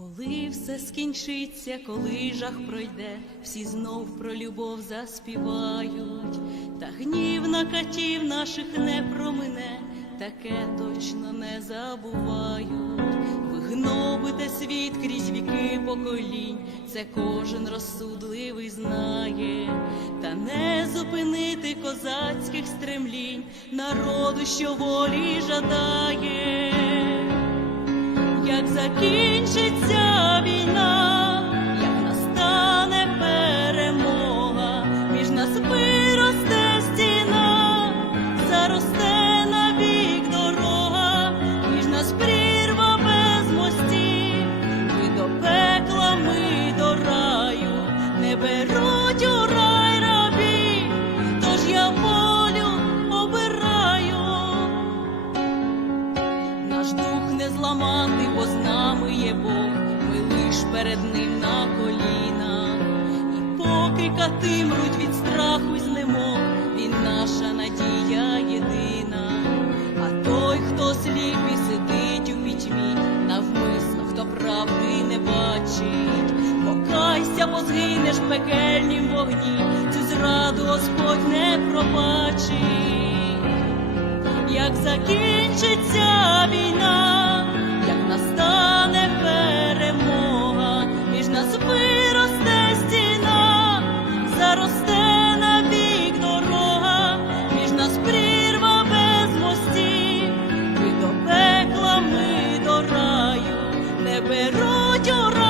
І все скінчиться, коли жах пройде, всі знов про любов заспівають, та гнів на катів наших не промине, таке точно не забувають. Ви гнобите світ крізь віки поколінь, це кожен розсудливий знає, та не зупинити козацьких стремлінь, народу, що волі жадає закінчиться зламати, бо з нами є Бог, ми лиш перед ним на колінах. І поки кати мруть від страху й знемог, він наша надія єдина. А той, хто сліпий сидить у пітьмі, навмисно, хто правди не бачить, покайся, бо згинеш пекельнім вогні, цю зраду Господь не пробачить як закінчиться війна, rollo